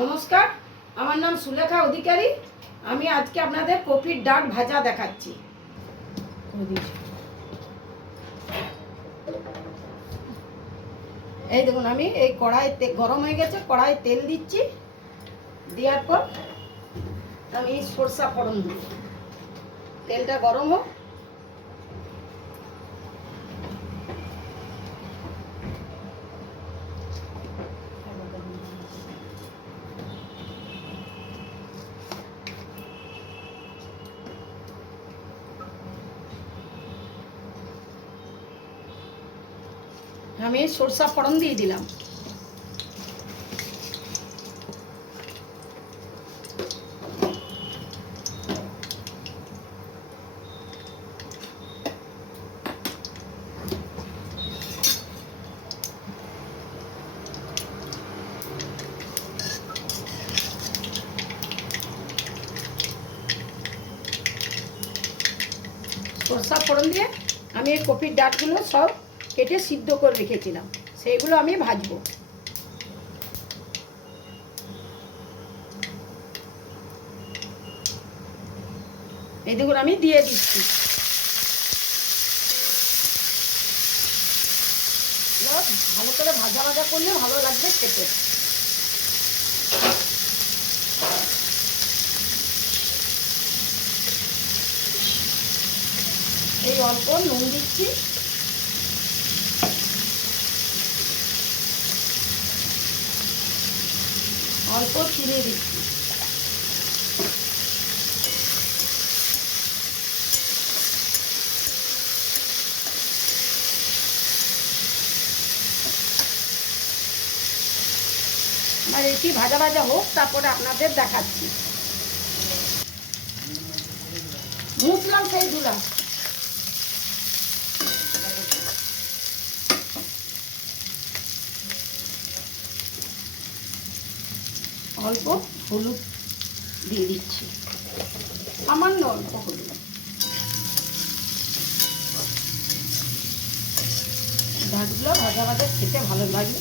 নমস্কার, আমার নাম সুলেখা অধিকারী। আমি আজকে আপনাদের কপির ডাঁট ভাজা দেখাচ্ছি। এই দেখুন, আমি এই কড়াইতে গরম হয়ে গেছে, কড়াই তেল দিচ্ছি। দেওয়ার পর আমি সরষা ফোড়ন দিই। তেলটা গরম হোক। আমি সরষা ফোড়ন দিয়ে দিলাম। সরষা ফোড়ন দিয়ে আমি এই কপির ডাঁটগুলো সব কেটে সিদ্ধ করে রেখেছিলাম, সেইগুলো আমি ভাজবো। এই দেখুন, আমি দিয়ে দিচ্ছি। ভালো করে ভাজা ভাজা করলে ভালো লাগবে খেতে। এই অল্প নুন দিচ্ছি, অল্প চিনি দিচ্ছি। আমার এটি ভাজা ভাজা হোক, তারপরে আপনাদের দেখাচ্ছি। মুসলাম সেই দিলাম। অল্প হলুদ দিয়ে দিচ্ছি, সামান্য অল্প হলুদ। ডাঁটগুলো ভাজা ভাজা খেতে ভালো লাগে।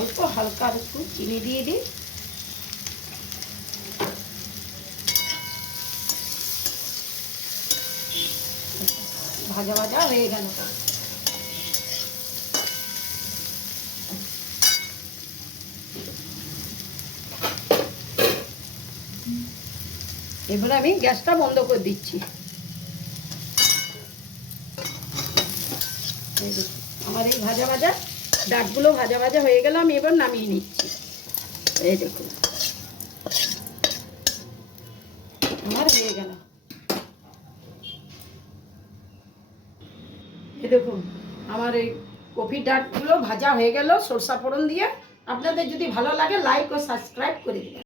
অল্প হালকা একটু চিনি দিয়ে দিই। ভাজা ভাজা হয়ে গেল। এবারে আমি গ্যাসটা বন্ধ করে দিচ্ছি। আমার এই ভাজা ভাজা ডাঁটগুলো ভাজা ভাজা হয়ে গেল, আমি এবার নামিয়ে নিচ্ছি। এই দেখুন, আমার হয়ে গেল। এই দেখুন, আমার এই কফি ডাঁটগুলো ভাজা হয়ে গেল সরষা ফোড়ন দিয়ে। আপনাদের যদি ভালো লাগে লাইক ও সাবস্ক্রাইব করে দিন।